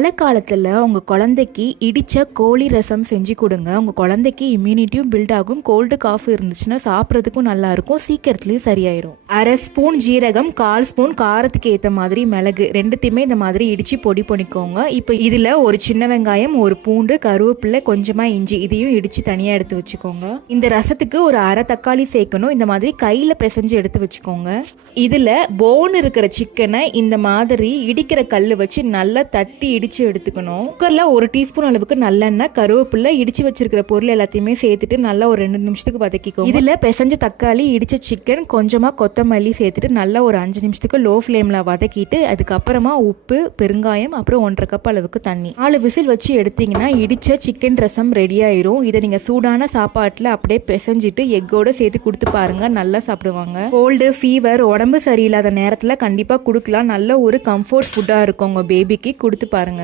மழை காலத்தில் உங்கள் குழந்தைக்கு இடித்த கோழி ரசம் செஞ்சு கொடுங்க. உங்கள் குழந்தைக்கு இம்யூனிட்டியும் பில்ட் ஆகும். கோல்டு காஃப் இருந்துச்சுன்னா சாப்பிட்றதுக்கும் நல்லாயிருக்கும், சீக்கிரத்துலேயும் சரியாயிரும். அரை ஸ்பூன் ஜீரகம், 1/4 ஸ்பூன் காரத்துக்கு ஏற்ற மாதிரி மிளகு, ரெண்டுத்தையுமே இந்த மாதிரி இடித்து பொடி பண்ணிக்கோங்க. இப்போ இதில் ஒரு சின்ன வெங்காயம், ஒரு பூண்டு, கருவேப்பிலை, கொஞ்சமாக இஞ்சி, இதையும் இடித்து தனியாக எடுத்து வச்சுக்கோங்க. இந்த ரசத்துக்கு ஒரு அரை தக்காளி சேர்க்கணும். இந்த மாதிரி கையில் பிசைஞ்சு எடுத்து வச்சுக்கோங்க. இதில் போன் இருக்கிற சிக்கனை இந்த மாதிரி இடிக்கிற கல் வச்சு நல்லா தட்டி இடிச்சு எடுத்துக்கணும். குக்கர்ல 1 டீஸ்பூன் அளவுக்கு நல்லெண்ணெய், கருவேப்பிலை, இடிச்சு வச்சிருக்கிற பொருள் எல்லாத்தையுமே சேர்த்துட்டு நல்லா ஒரு 2 நிமிஷத்துக்கு வதக்கிக்கோங்க. இதுல பிசைஞ்ச தக்காளி, இடிச்ச சிக்கன், கொஞ்சமா கொத்தமல்லி சேர்த்துட்டு நல்லா ஒரு 5 நிமிஷத்துக்கு லோ ஃப்ளேம்ல வதக்கிட்டு அதுக்கப்புறமா உப்பு, பெருங்காயம், அப்புறம் 1/2 கப் அளவுக்கு தண்ணி, 4 விசில் வச்சு எடுத்தீங்கன்னா இடிச்ச சிக்கன் ரசம் ரெடி ஆயிரும். இதை நீங்க சூடான சாப்பாட்டுல அப்படியே பிசைஞ்சிட்டு எக்கோட சேர்த்து கொடுத்து பாருங்க, நல்லா சாப்பிடுவாங்க. கோல்டு, ஃபீவர், உடம்பு சரியில்லாத நேரத்துல கண்டிப்பா கொடுக்கலாம். நல்ல ஒரு கம்ஃபர்ட் ஃபுட்டா இருக்கும் உங்க பேபிக்கு. கொடுத்து பாருங்க.